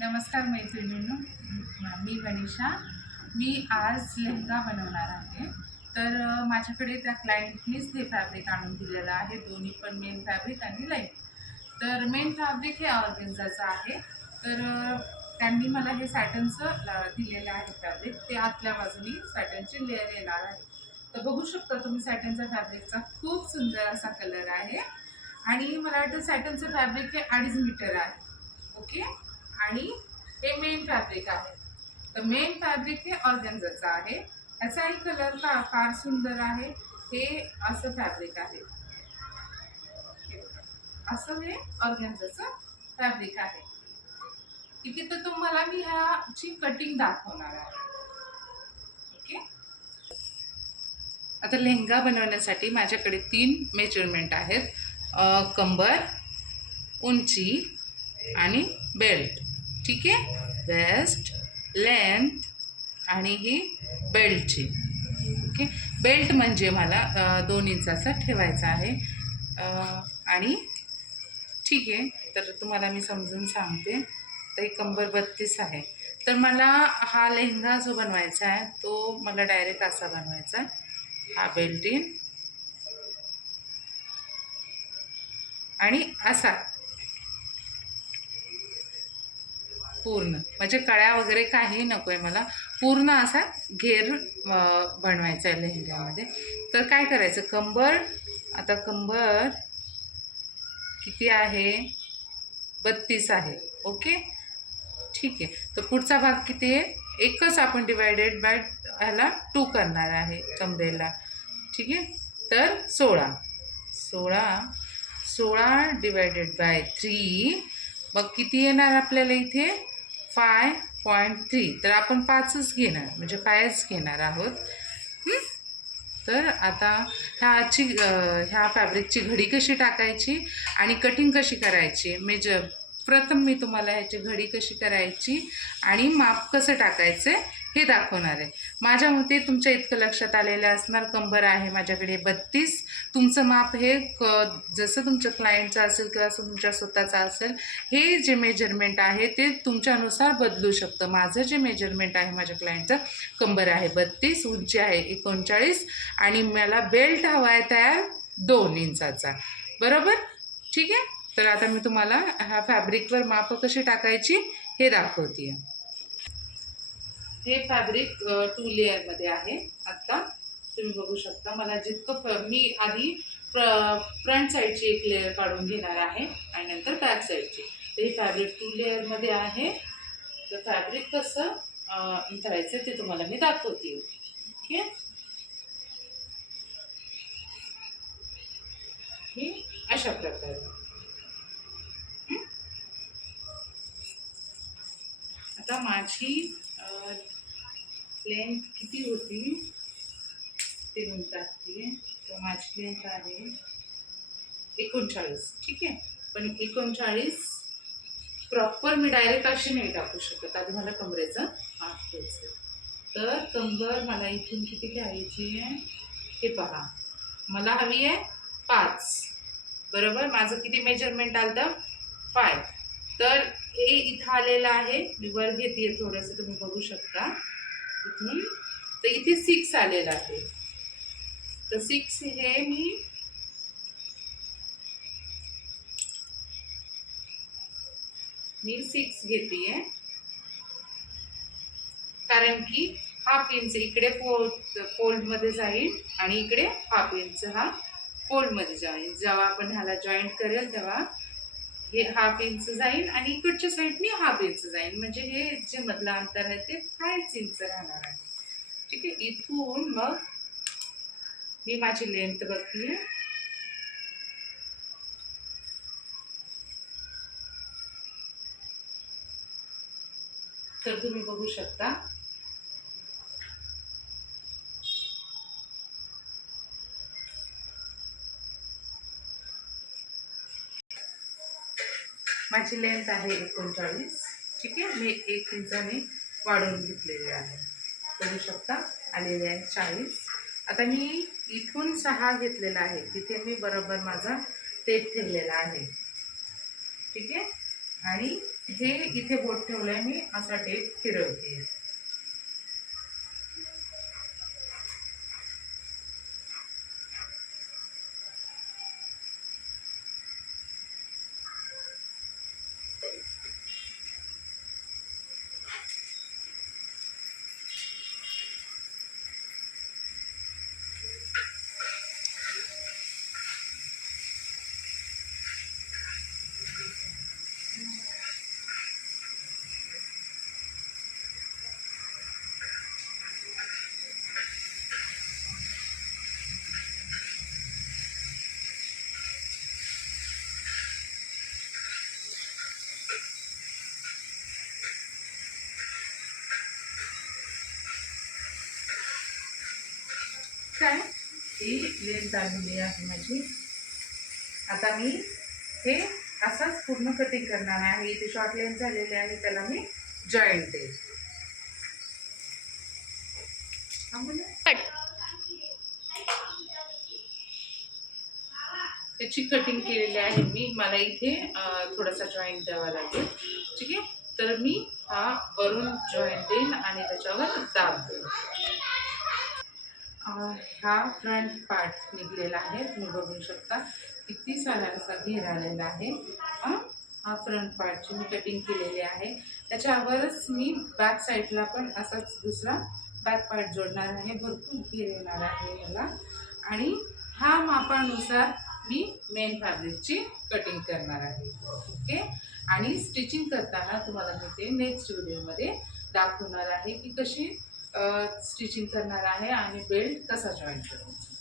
नमस्कार मैत्रिणींनो, मी वनिशा. मी आज लेहंगा बनवणार आहे. तर माझ्याकडे त्या क्लायंटनीच हे फॅब्रिक आणून दिलेलं आहे, दोन्ही पण मेन फॅब्रिक आणि लाईट. तर मेन फॅब्रिक हे ऑर्गेन्झाचं आहे. तर त्यांनी मला हे सॅटनचं दिलेलं आहे फॅब्रिक. ते आतल्या बाजूनी सॅटनची लेअर येणार आहे. तर बघू शकता तुम्ही सॅटनच्या फॅब्रिकचा खूप सुंदर असा कलर आहे आणि मला वाटतं सॅटनचं फॅब्रिक हे 2.5 मीटर आहे. ओके. आणि हे मेन फॅब्रिक आहे. तर मेन फॅब्रिक हे ऑर्गेन्झाचं आहे. ह्याचाही कलर फार सुंदर आहे. हे असं फॅब्रिक आहे. हे बघा. असं हे ऑर्गेन्झाचं फॅब्रिक आहे. ठीक आहे. तर तुम्हाला मी ह्याची कटिंग दाखवणार आहे. ओके. आता लेहंगा बनवण्यासाठी माझ्याकडे 3 मेजरमेंट आहेत. कंबर, उंची आणि बेल्ट. ठीक आहे. वेस्ट, लेंथ आणि ही बेल्टची. ओके. बेल्ट म्हणजे मला 2 इंचाचा ठेवायचा आहे. आणि ठीक आहे. तर तुम्हाला मी समजून सांगते. तर ही कंबर 32 आहे. तर मला हा लेहंगा जो बनवायचा आहे तो मला डायरेक्ट असा बनवायचा आहे. हा बेल्ट इन आणि असा पूर्ण, म्हणजे कळ्या वगैरे काही नको आहे मला. पूर्ण असा घेर बनवायचा आहे लेहंग्यामध्ये. तर काय करायचं, कंबर, आता कंबर किती आहे, 32 आहे. ओके. ठीक आहे. तर पुढचा भाग किती आहे, एकच आपण डिवायडेड बाय ह्याला 2 करणार आहे कमरेला. ठीक आहे. तर 16 डिवायडेड बाय 3, मग किती येणार आपल्याला इथे, 5.3. तर आपण 5च घेणार, म्हणजे 5च घेणार आहोत. तर आता ह्या फॅब्रिकची घडी कशी टाकायची आणि कटिंग कशी करायची, प्रथम मी तुम्हाला ह्याची घडी कशी करायची आणि माप कसं टाकायचं हे दाखवणार आहे. माझ्या मते तुमच्या इतकं लक्षात आलेलं असणार. कंबर आहे माझ्याकडे 32. तुमचं माप हे जसं तुमच्या क्लायंटचं असेल किंवा असं तुमच्या स्वतःचं असेल, हे जे मेजरमेंट आहे ते तुमच्यानुसार बदलू शकतं. माझं जे मेजरमेंट आहे माझ्या क्लायंटचं, कंबर आहे 32, उंची आहे 39 आणि मला बेल्ट हवा आहे तयार 2 इंचाचा. बरोबर. ठीक आहे. तर आता मी तुम्हाला ह्या फॅब्रिकवर माप कशी टाकायची हे दाखवते. हे फॅब्रिक 2 लेअरमध्ये आहे. आत्ता तुम्ही बघू शकता. मला जितकं मी आधी फ्रंट साईडची एक लेअर काढून घेणार आहे आणि नंतर बॅक साईडची. तर हे फॅब्रिक 2 लेअरमध्ये आहे. तर फॅब्रिक कसं करायचं ते तुम्हाला मी दाखवते. ओके. हे अशा प्रकारे. आता माझी लेंथ किती होती ते म्हणतात ती. तर माझी लेंथ आहे 39. ठीक आहे. पण 39 प्रॉपर मी डायरेक्ट अशी नाही टाकू शकत. आधी मला कमरेचं माप घ्यायचं. तर कंबर मला इथून किती घ्यायची आहे हे पहा. मला हवी आहे 5. बरोबर. माझं किती मेजरमेंट आलं तर 5. तर हे इथं आलेलं आहे. मी वर घेते थोडंसं, तुम्ही बघू शकता इथून. तर इथे 6 आलेलं आहे. तर 6 हे मी 6 घेते, कारण की हाफ इंच इकडे फोल्डमध्ये जाईल आणि इकडे हाफ इंच हा फोल्डमध्ये जाईल. जेव्हा आपण ह्याला जॉईंट करेल तेव्हा हे हाफ इंच जाईल आणि इकडच्या साईडने हाफ इंच जाईल, म्हणजे हे जे मधलं अंतर आहे ते 5 इंच राहणार आहे. ठीक आहे. इथून मग मी माझी लेंथ बघते. तर तुम्ही बघू शकता माझी लेंथ आहे 39. ठीक आहे. मी 1 इंचाने वाढवून घेतलेले आहे. बघू शकता आलेले आहे 40. आता मी इथून 6 घेतलेला आहे, तिथे मी बरोबर माझा टेप ठेवलेला आहे. ठीक आहे. आणि हे इथे बोट ठेवलंय मी, असा टेप फिरवते. काय ही लेन्थ आलेली आहे माझी. आता मी हे असंच पूर्ण कटिंग करणार आहे. इथे शॉर्ट लेन्थ झालेले आहे, त्याला मी जॉईंट देईल. त्याची कटिंग केलेली आहे मी. मला इथे थोडासा जॉईंट द्यावा लागेल. ठीक आहे, तर मी हा वरून जॉईंट देईन आणि त्याच्यावर दाब देईन. हा फ्रंट पार्ट निघलेला आहे, तुम्ही बघू शकता किती सारा असा घेर आलेला आहे. हा फ्रंट पार्टची मी कटिंग केलेली आहे. त्याच्यावरच मी बॅक साईडला पण असाच दुसरा बॅक पार्ट जोडणार आहे. भरपूर घेर येणार आहे याला. आणि ह्या मापानुसार मी मेन फॅब्रिकची कटिंग करणार आहे. ओके, आणि स्टिचिंग करताना तुम्हाला मी ते नेक्स्ट व्हिडिओमध्ये दाखवणार आहे की कशी स्टिचिंग करणार आहे आणि बेल्ट कसा जॉईन करायचा.